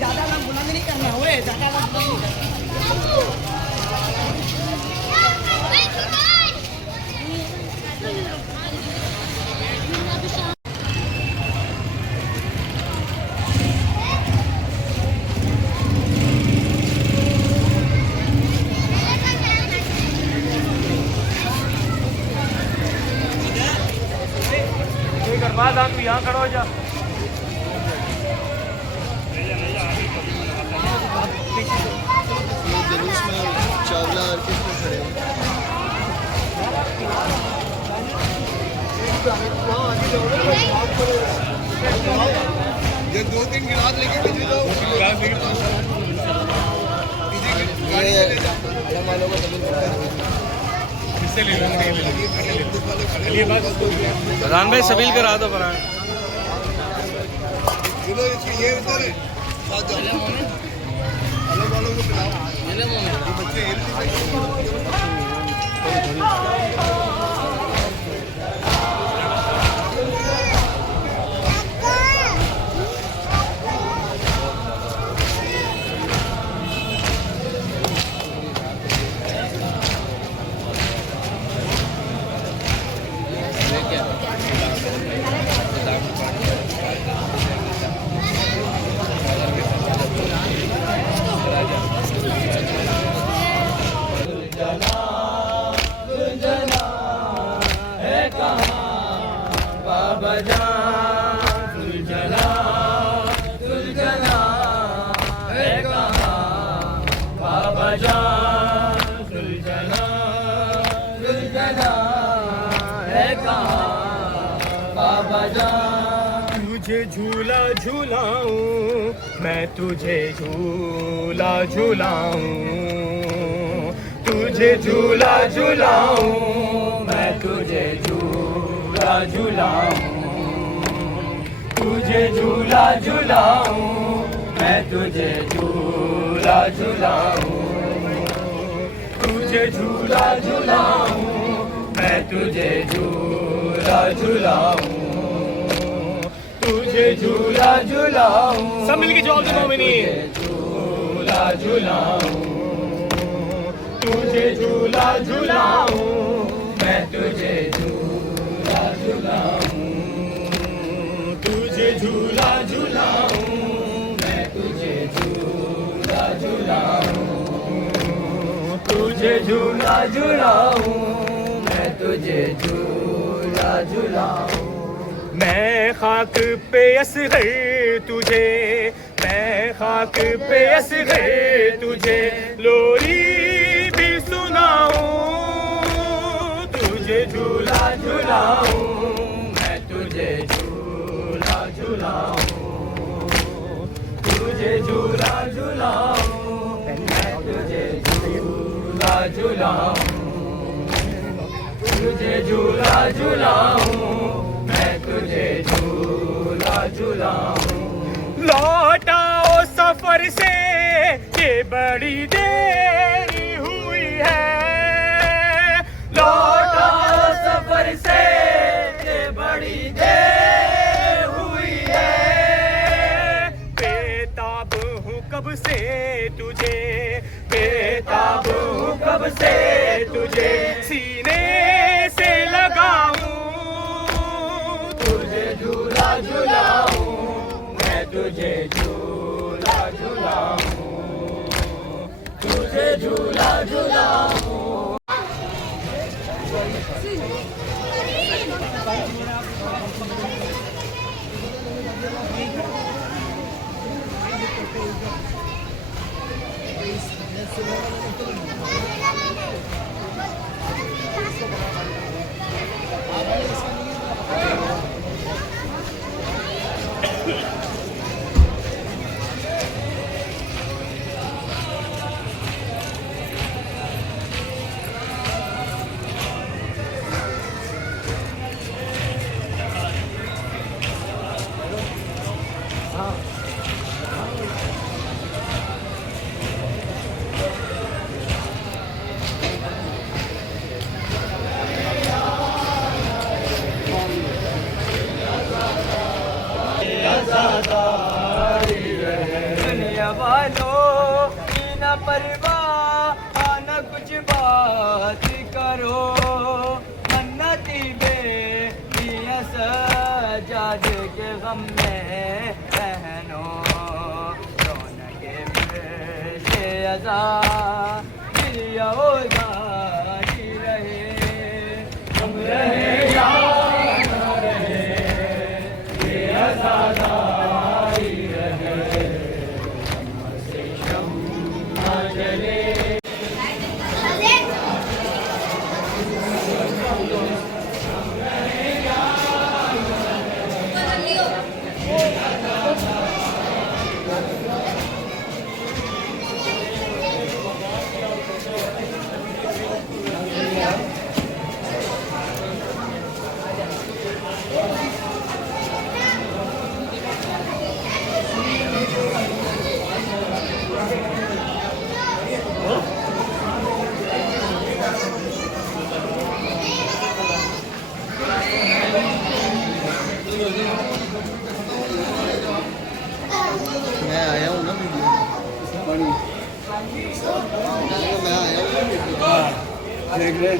ज्यादा ना बुलंद नहीं करना हुए, ज्यादा ना बुलंद नहीं बाद तू यहाँ खड़ा हो जा। जुलूस में चावला ऑर्केस्ट्रा खड़े हैं। ये 2-3 गिलास लेके पीछे जाओ। रान भाई सबील करा दो फरहान। ये उधर है साथ जाओ। अलग वालों को पिलाओ। ये बच्चे तुझे झूला झूलाऊं मैं, तुझे झूला झूलाऊं, तुझे झूला झूलाऊं मैं, तुझे झूला झूलाऊं, तुझे झूला झूलाऊं मैं, तुझे झूला झूलाऊं, तुझे झूला झूलाऊं मैं, तुझे झूला झूलाऊं, तुझे झूला झूलाऊं। सब मिलके जवाब दो मोमिनी। झूला झूलाऊं, तुझे झूला झूलाऊं मैं, तुझे झूला झूलाऊं, तुझे झूला झूलाऊं मैं, तुझे झूला झूलाऊं, तुझे झूला झूलाऊं मैं, तुझे झूला झूलाऊं। मैं खाक पे असग़र तुझे, मैं खाक पे असग़र तुझे लोरी भी सुनाऊं, तुझे झूला झूलाऊं मैं, तुझे झूला झूलाऊं, तुझे झूला झूलाऊं मैं, तुझे झूला झूलाऊं, तुझे झूला झूलाऊं मैं, तुझे झूला झूलाऊं। लौटाओ सफर से ये बड़ी देर हुई है, लौटाओ सफर से ये बड़ी देर हुई है, बेताब हूँ कब से तुझे, बेताब हूँ कब से तुझे सीने से लगाऊं, तुझे झूला झूलाऊं मैं, तुझे झूला झूलाऊं, तुझे झूला झूलाऊं। दुनिया वालों की न परवाह न कुछ बात करो मन्नती बेटियां सजाद के गम में बहनो रौनके से अज़ा गिरिया जाती रहे हम रहे मैं आया हूँ ना वीडियो मैं आया हूँ देख रहे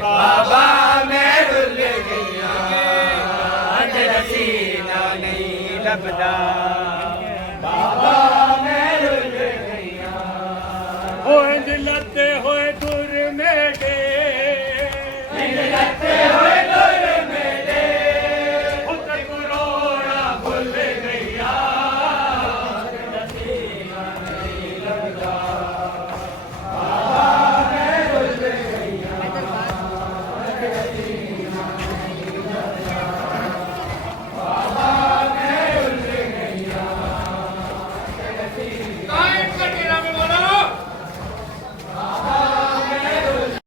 बाबा मैं रुल गया तेरा सीना नहीं लभदा बाबा मैं रुल गया होए दिलते होए दूर मेरे दिलते होए दूर मेरे खुद को रोना भूल गया तेरा सीना नहीं लभदा